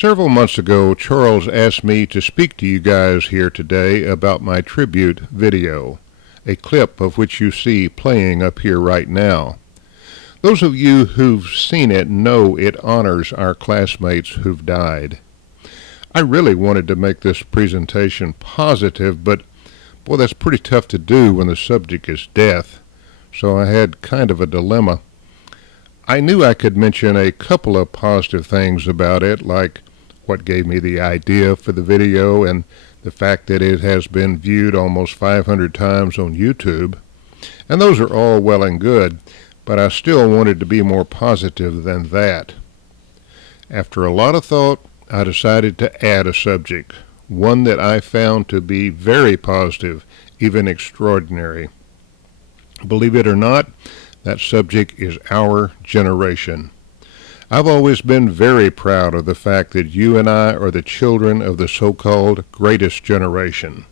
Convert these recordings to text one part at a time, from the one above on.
Several months ago, Charles asked me to speak to you guys here today about my tribute video, a clip of which you see playing up here right now. Those of you who've seen it know it honors our classmates who've died. I really wanted to make this presentation positive, but boy, that's pretty tough to do when the subject is death, so I had kind of a dilemma. I knew I could mention a couple of positive things about it, like what gave me the idea for the video and the fact that it has been viewed almost 500 times on YouTube. And those are all well and good, but I still wanted to be more positive than that. After a lot of thought, I decided to add a subject, one that I found to be very positive, even extraordinary. Believe it or not, that subject is our generation. I've always been very proud of the fact that you and I are the children of the so-called greatest generation.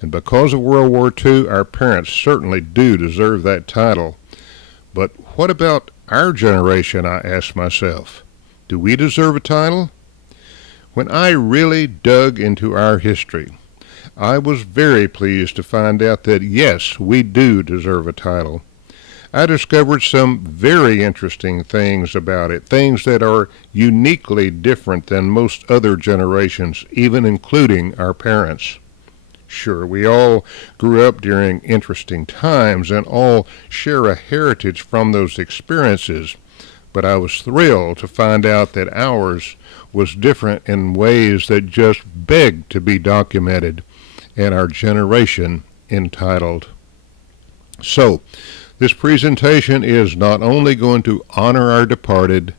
And because of World War II, our parents certainly do deserve that title. But what about our generation, I ask myself? Do we deserve a title? When I really dug into our history, I was very pleased to find out that yes, we do deserve a title. I discovered some very interesting things about it, things that are uniquely different than most other generations, even including our parents. Sure, we all grew up during interesting times and all share a heritage from those experiences, but I was thrilled to find out that ours was different in ways that just begged to be documented in our generation entitled. So, this presentation is not only going to honor our departed,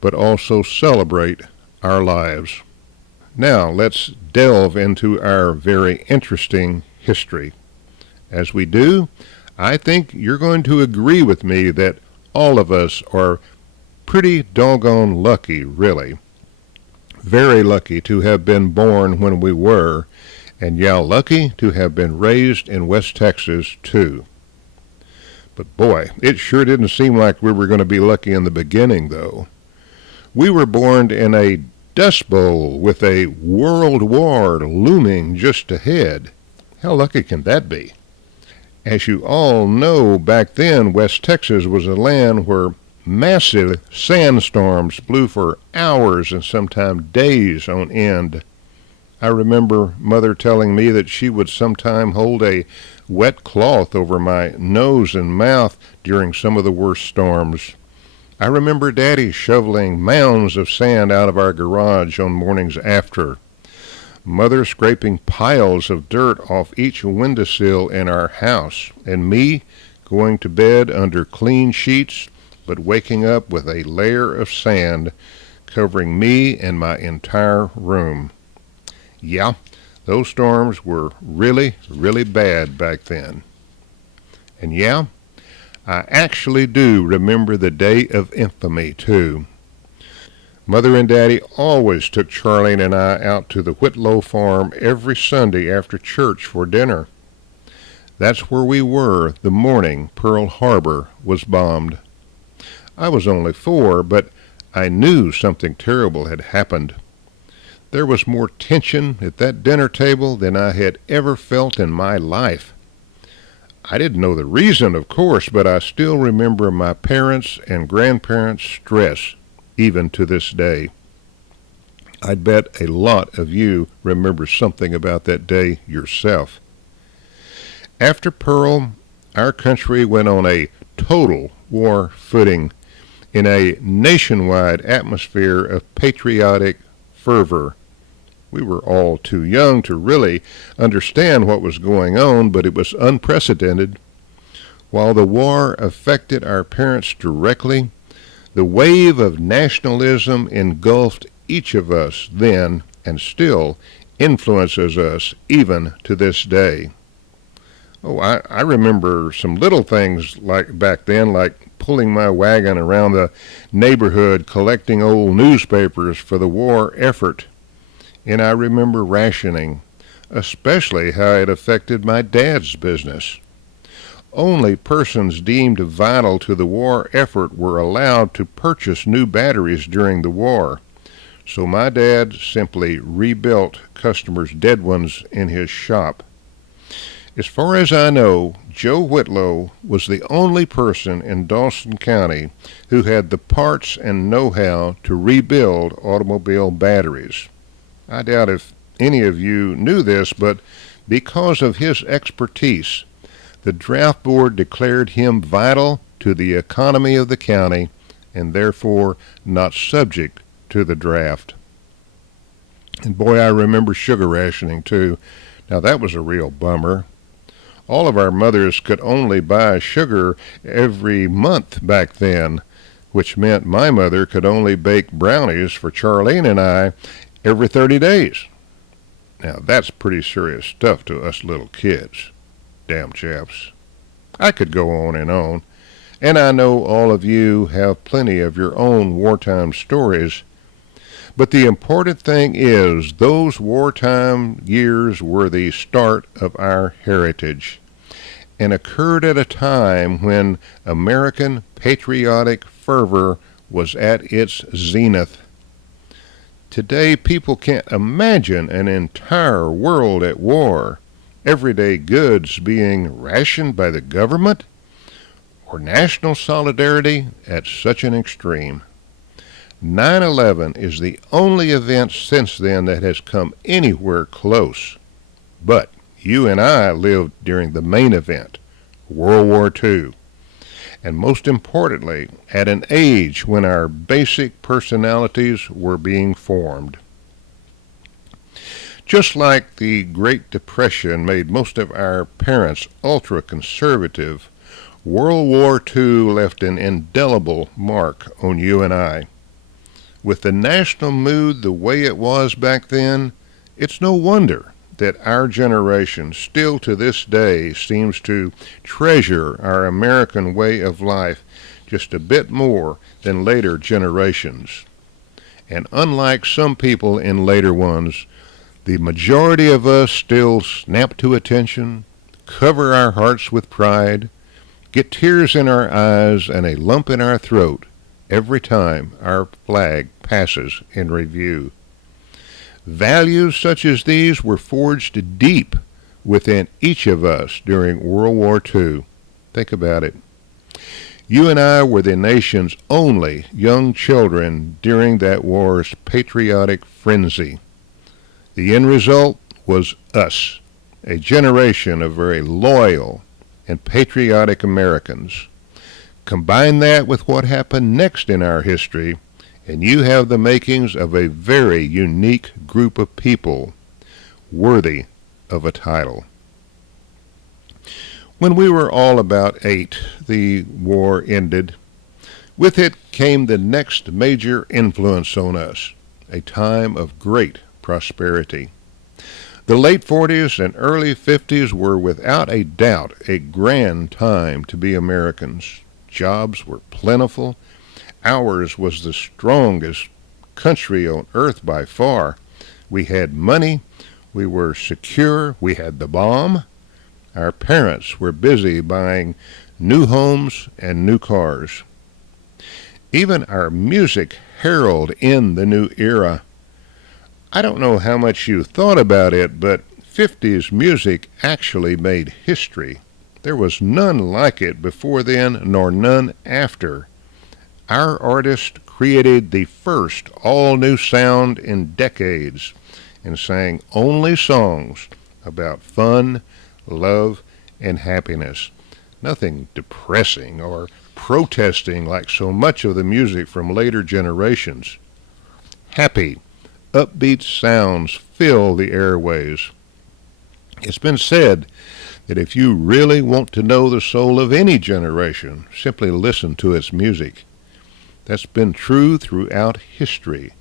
but also celebrate our lives. Now, let's delve into our very interesting history. As we do, I think you're going to agree with me that all of us are pretty doggone lucky, really. Very lucky to have been born when we were, and yeah, lucky to have been raised in West Texas, too. But boy, it sure didn't seem like we were going to be lucky in the beginning, though. We were born in a dust bowl with a world war looming just ahead. How lucky can that be? As you all know, back then, West Texas was a land where massive sandstorms blew for hours and sometimes days on end. I remember Mother telling me that she would sometime hold a wet cloth over my nose and mouth during some of the worst storms. I remember Daddy shoveling mounds of sand out of our garage on mornings after. Mother scraping piles of dirt off each windowsill in our house, and me going to bed under clean sheets, but waking up with a layer of sand covering me and my entire room. Yeah, those storms were really, really bad back then. And yeah, I actually do remember the day of infamy, too. Mother and Daddy always took Charlene and I out to the Whitlow farm every Sunday after church for dinner. That's where we were the morning Pearl Harbor was bombed. I was only 4, but I knew something terrible had happened. There was more tension at that dinner table than I had ever felt in my life. I didn't know the reason, of course, but I still remember my parents' and grandparents' stress, even to this day. I'd bet a lot of you remember something about that day yourself. After Pearl, our country went on a total war footing in a nationwide atmosphere of patriotic fervor. We were all too young to really understand what was going on, but it was unprecedented. While the war affected our parents directly, the wave of nationalism engulfed each of us then and still influences us even to this day. Oh, I remember some little things like back then, like pulling my wagon around the neighborhood collecting old newspapers for the war effort. And I remember rationing, especially how it affected my dad's business. Only persons deemed vital to the war effort were allowed to purchase new batteries during the war, So my dad simply rebuilt customers' dead ones in his shop. As far as I know, Joe Whitlow was the only person in Dawson County who had the parts and know-how to rebuild automobile batteries. I doubt if any of you knew this, but because of his expertise, the draft board declared him vital to the economy of the county and therefore not subject to the draft. And boy, I remember sugar rationing too. Now that was a real bummer. All of our mothers could only buy sugar every month back then, which meant my mother could only bake brownies for Charlene and I every 30 days. Now that's pretty serious stuff to us little kids. Damn chaps. I could go on, and I know all of you have plenty of your own wartime stories, but the important thing is those wartime years were the start of our heritage and occurred at a time when American patriotic fervor was at its zenith. Today, people can't imagine an entire world at war, everyday goods being rationed by the government, or national solidarity at such an extreme. 9/11 is the only event since then that has come anywhere close. But you and I lived during the main event, World War II, and most importantly, at an age when our basic personalities were being formed. Just like the Great Depression made most of our parents ultra-conservative, World War II left an indelible mark on you and I. With the national mood the way it was back then, it's no wonder that our generation still to this day seems to treasure our American way of life just a bit more than later generations. And unlike some people in later ones, the majority of us still snap to attention, cover our hearts with pride, get tears in our eyes and a lump in our throat every time our flag passes in review. Values such as these were forged deep within each of us during World War II. Think about it. You and I were the nation's only young children during that war's patriotic frenzy. The end result was us, a generation of very loyal and patriotic Americans. Combine that with what happened next in our history, and you have the makings of a very unique group of people, worthy of a title. When we were all about 8, the war ended. With it came the next major influence on us, a time of great prosperity. The late 40s and early 50s were without a doubt a grand time to be Americans. Jobs were plentiful. Ours was the strongest country on earth by far. We had money. We were secure. We had the bomb. Our parents were busy buying new homes and new cars. Even our music heralded in the new era. I don't know how much you thought about it, but 50s music actually made history. There was none like it before then, nor none after. Our artist created the first all-new sound in decades and sang only songs about fun, love, and happiness. Nothing depressing or protesting like so much of the music from later generations. Happy, upbeat sounds fill the airways. It's been said that if you really want to know the soul of any generation, simply listen to its music. That's been true throughout history,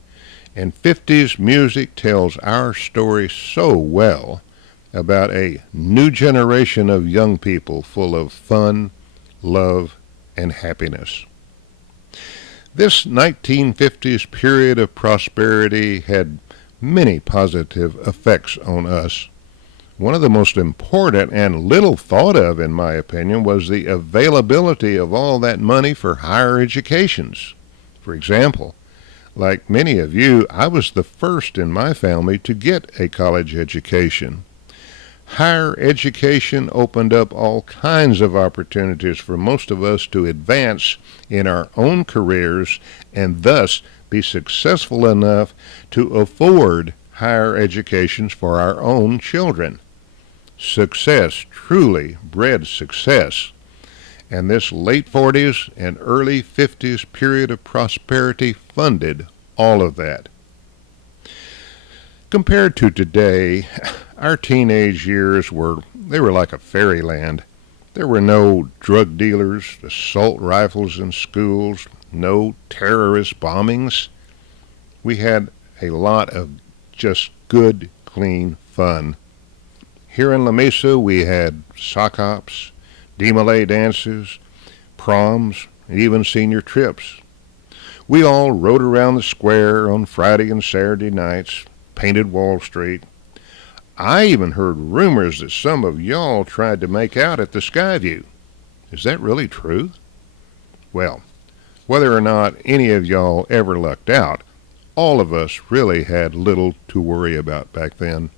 and 50s music tells our story so well about a new generation of young people full of fun, love, and happiness. This 1950s period of prosperity had many positive effects on us. One of the most important and little thought of, in my opinion, was the availability of all that money for higher educations. For example, Like many of you, I was the first in my family to get a college education. Higher education opened up all kinds of opportunities for most of us to advance in our own careers and thus be successful enough to afford higher educations for our own children. Success truly bred success. And this late 40s and early 50s period of prosperity funded all of that. Compared to today, our teenage years were like a fairyland. There were no drug dealers, assault rifles in schools, no terrorist bombings. We had a lot of just good, clean fun. Here in Lamesa, we had sock hops, demolay dances, proms, and even senior trips. We all rode around the square on Friday and Saturday nights, painted Wall Street. I even heard rumors that some of y'all tried to make out at the Skyview. Is that really true? Well, whether or not any of y'all ever lucked out, all of us really had little to worry about back then,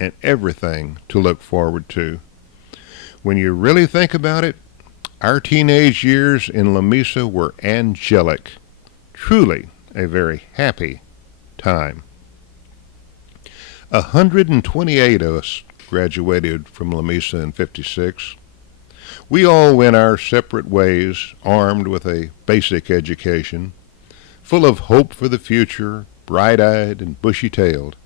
and everything to look forward to. When you really think about it, our teenage years in Lamesa were angelic. Truly a very happy time. 128 of us graduated from Lamesa in '56. We all went our separate ways, armed with a basic education, full of hope for the future, bright-eyed and bushy-tailed.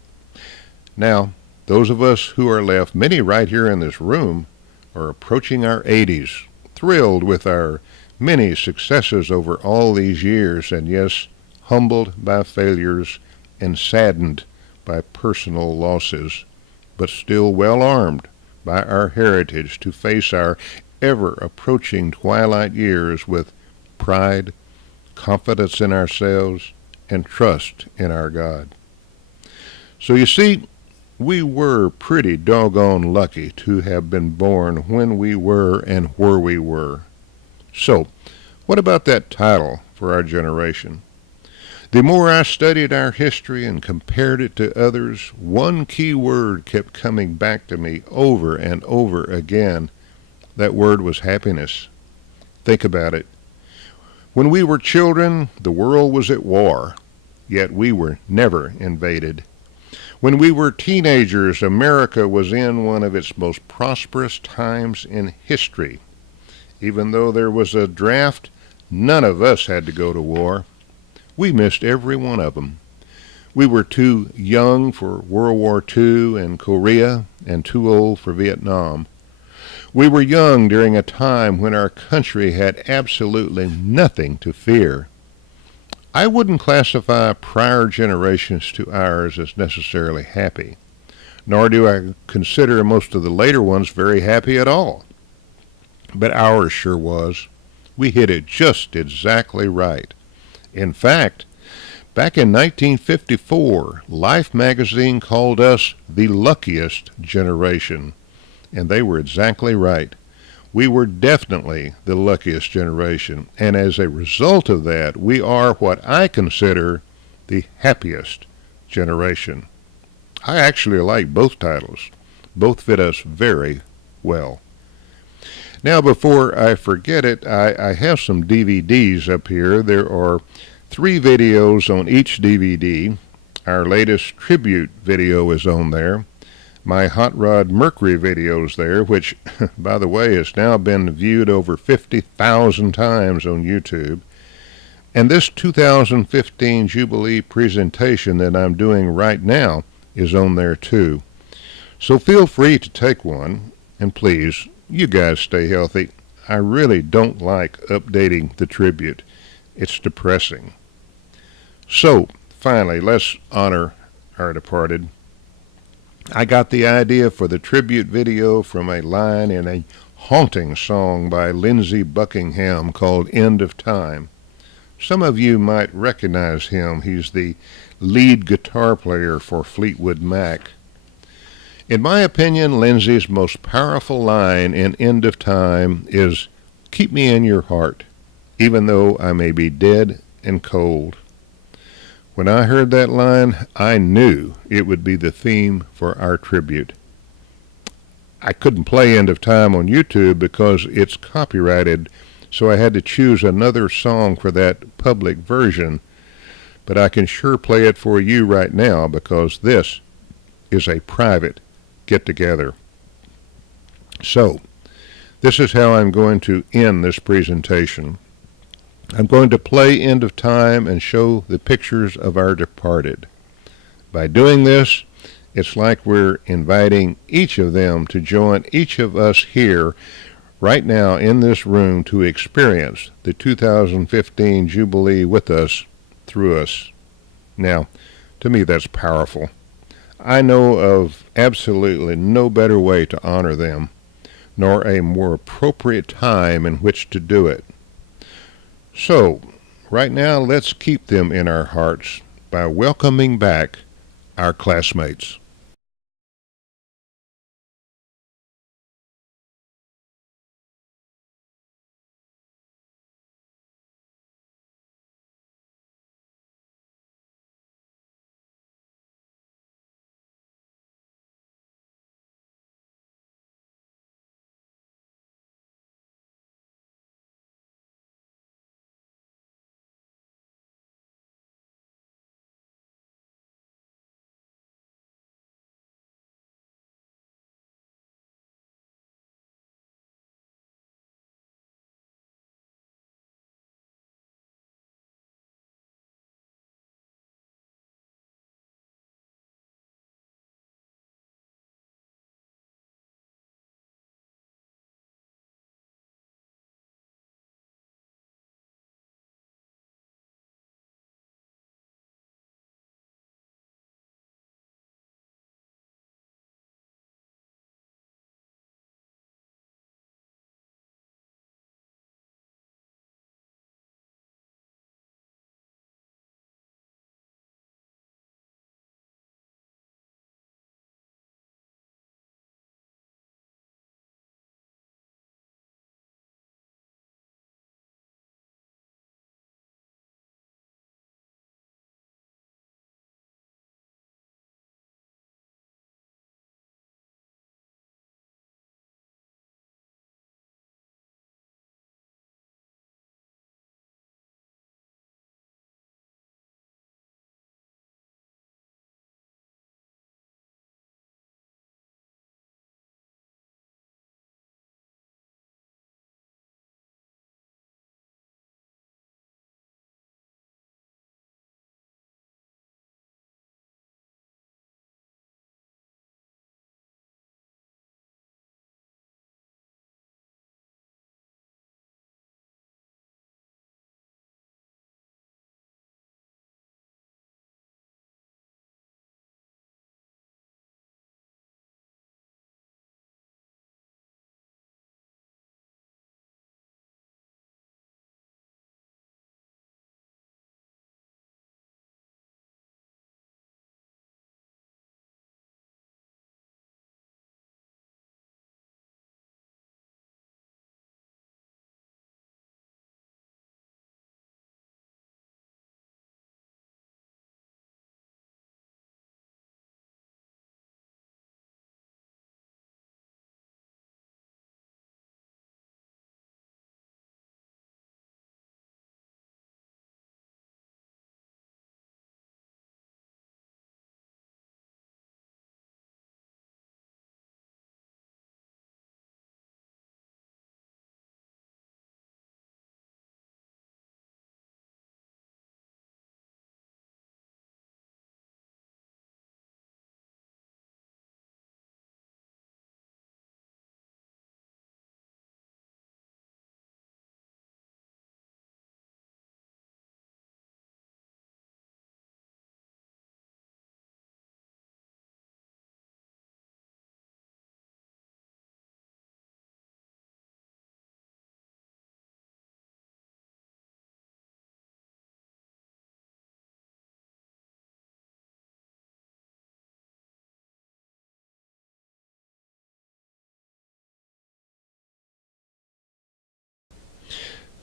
Now, those of us who are left, many right here in this room, are approaching our 80s, thrilled with our many successes over all these years, and yes, humbled by failures and saddened by personal losses, but still well armed by our heritage to face our ever-approaching twilight years with pride, confidence in ourselves, and trust in our God. So you see, we were pretty doggone lucky to have been born when we were and where we were. So, what about that title for our generation? The more I studied our history and compared it to others, one key word kept coming back to me over and over again. That word was happiness. Think about it. When we were children, the world was at war, yet we were never invaded. When we were teenagers, America was in one of its most prosperous times in history. Even though there was a draft, none of us had to go to war. We missed every one of them. We were too young for World War II and Korea, and too old for Vietnam. We were young during a time when our country had absolutely nothing to fear. I wouldn't classify prior generations to ours as necessarily happy, nor do I consider most of the later ones very happy at all. But ours sure was. We hit it just exactly right. In fact, back in 1954, Life magazine called us the luckiest generation, and they were exactly right. We were definitely the luckiest generation, and as a result of that, we are what I consider the happiest generation. I actually like both titles. Both fit us very well. Now, before I forget it, I have some DVDs up here. There are 3 videos on each DVD. Our latest tribute video is on there. My Hot Rod Mercury video's there, which, by the way, has now been viewed over 50,000 times on YouTube. And this 2015 Jubilee presentation that I'm doing right now is on there too. So feel free to take one, and please, you guys stay healthy. I really don't like updating the tribute. It's depressing. So, finally, let's honor our departed. I got the idea for the tribute video from a line in a haunting song by Lindsey Buckingham called End of Time. Some of you might recognize him. He's the lead guitar player for Fleetwood Mac. In my opinion, Lindsey's most powerful line in End of Time is, "Keep me in your heart, even though I may be dead and cold." When I heard that line, I knew it would be the theme for our tribute. I couldn't play End of Time on YouTube because it's copyrighted, so I had to choose another song for that public version, but I can sure play it for you right now because this is a private get-together. So, this is how I'm going to end this presentation. I'm going to play End of Time and show the pictures of our departed. By doing this, it's like we're inviting each of them to join each of us here right now in this room to experience the 2015 Jubilee with us, through us. Now, to me that's powerful. I know of absolutely no better way to honor them, nor a more appropriate time in which to do it. So, right now, let's keep them in our hearts by welcoming back our classmates.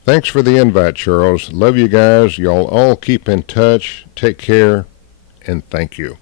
Thanks for the invite, Charles. Love you guys. Y'all all keep in touch. Take care, and thank you.